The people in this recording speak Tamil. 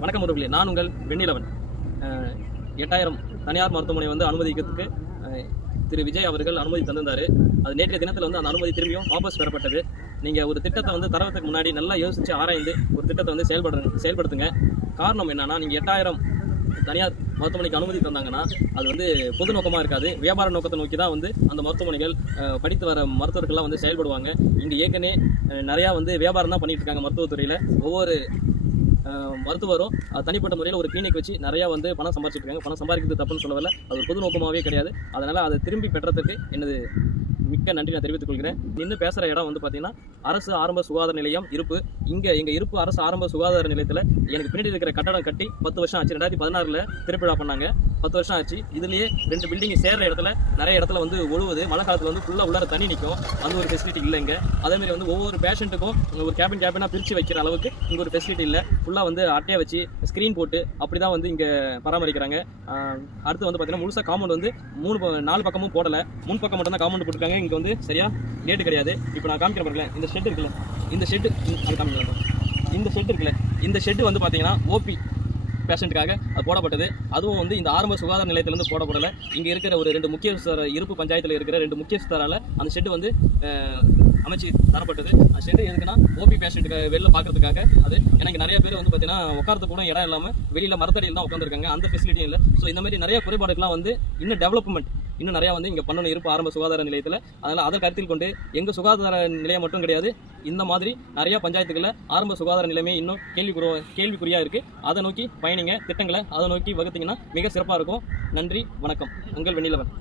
வணக்கம் உறவுகளே, நான் உங்கள் வெண்ணிலவன். 8000 தனியார் மருத்துவமனை வந்து அனுமதிக்கிறதுக்கு திரு விஜய் அவர்கள் அனுமதி தந்திருந்தார். அது நேற்றைய தினத்தில் வந்து அந்த அனுமதி திரும்பியும் வாபஸ் பெறப்பட்டது. நீங்கள் ஒரு திட்டத்தை வந்து தரத்துக்கு முன்னாடி நல்லா யோசித்து ஆராய்ந்து ஒரு திட்டத்தை வந்து செயல்படுத்துங்க. காரணம் என்னன்னா, நீங்கள் 8000 தனியார் மருத்துவமனைக்கு அனுமதி தந்தாங்கன்னா அது வந்து பொது நோக்கமாக இருக்காது, வியாபார நோக்கத்தை நோக்கி தான் வந்து அந்த மருத்துவமனைகள் படித்து வர மருத்துவர்கள்லாம் வந்து செயல்படுவாங்க. இங்கே ஏற்கனவே நிறையா வந்து வியாபாரம் தான் பண்ணிட்டு இருக்காங்க. மருத்துவத்துறையில் ஒவ்வொரு மருத்துவரும் தனிப்பட்ட முறையில் ஒரு கிளினிக் வச்சு நிறையா வந்து பணம் சம்பாதிச்சிட்டு இருக்காங்க. பணம் சம்பாதிக்கிறது தப்புன்னு சொல்லவில்லை, அது ஒரு பொது நோக்கமாகவே கிடையாது. அதனால் அதை திரும்பி பெற்றதுக்கு எனது மிக்க நன்றி நான் தெரிவித்துக் கொள்கிறேன். இன்னும் பேசுகிற இடம் வந்து பார்த்தீங்கன்னா அரசு ஆரம்ப சுகாதார நிலையம் இருப்பு. இங்கே எங்கள் இருப்பு அரசு ஆரம்ப சுகாதார நிலையத்தில் எனக்கு பின்னாடி இருக்கிற கட்டடம் கட்டி 10 வருஷம் ஆச்சு. 2016 திருவிழா பண்ணாங்க. 10 வருஷம் ஆச்சு. இதுலேயே 2 பில்டிங் சேர்ற இடத்துல நிறைய இடத்துல வந்து ஒழுவுது. மழை காலத்தில் வந்து ஃபுல்லாக உள்ளார தண்ணி நிற்கும். அந்த ஒரு ஃபெசிலிட்டி இல்லை இங்கே. அதேமாதிரி வந்து ஒவ்வொரு பேஷண்ட்டுக்கும் ஒரு கேபினாக பிரித்து வைக்கிற அளவுக்கு இங்கே ஒரு ஃபெசிலிட்டி இல்லை. ஃபுல்லாக வந்து அட்டையை வச்சு ஸ்க்ரீன் போட்டு அப்படி தான் வந்து இங்கே பராமரிக்கிறாங்க. அடுத்து வந்து பார்த்தீங்கன்னா முழுசாக காம்பவுண்ட் வந்து 4 பக்கமும் போடலை. முன் பக்கம் மட்டும் தான் காம்பவுண்ட் போட்டுருக்காங்க. இங்கே வந்து சரியா கேட்டு கிடையாது. இப்போ நான் காமிக்கிற பாருங்களேன், இந்த ஷெட் இருக்குல்ல, இந்த ஷெட்டு இருக்குல்ல, இந்த ஷெட்டு வந்து பார்த்தீங்கன்னா ஓபி பேஷண்ட்டுக்காக அது போடப்பட்டது. அதுவும் வந்து இந்த ஆரம்ப சுகாதார நிலையத்திலேருந்து போடப்படலை. இங்கே இருக்கிற ஒரு 2 முக்கியஸ்தர் இருப்பு பஞ்சாயத்தில் இருக்கிற 2 முக்கியஸ்தரால் அந்த ஷெட்டு வந்து அமைச்சு தரப்பட்டது. அந்த ஷெட்டு எதுக்குன்னா ஓபி பேஷண்ட்டுக்கு வெளில பார்க்கறதுக்காக. அது எனக்கு நிறைய பேர் வந்து பார்த்தீங்கன்னா உட்காரத்துக்கு கூட இடம் இல்லாமல் வெளியில் மரத்தடியில் தான் உட்காந்துருக்காங்க. அந்த ஃபெசிலிட்டியும் இல்லை. ஸோ இந்த மாதிரி நிறைய குறைபாடுகள்லாம் வந்து இன்னும் டெவலப்மெண்ட் இன்னும் நிறையா வந்து இங்கே பண்ணணும் இருப்பு ஆரம்ப சுகாதார நிலையத்தில். அதனால் அதை கருத்தில் கொண்டு எங்கள் சுகாதார நிலையம் மட்டும் கிடையாது, இந்த மாதிரி நிறையா பஞ்சாயத்துக்களில் ஆரம்ப சுகாதார நிலையமே இன்னும் கேள்விக்குறியாக இருக்குது. அதை நோக்கி பயணிங்க, திட்டங்களை அதை நோக்கி வகுத்தீங்கன்னா மிக சிறப்பாக இருக்கும். நன்றி, வணக்கம். உங்கள் வெண்ணிலவன்.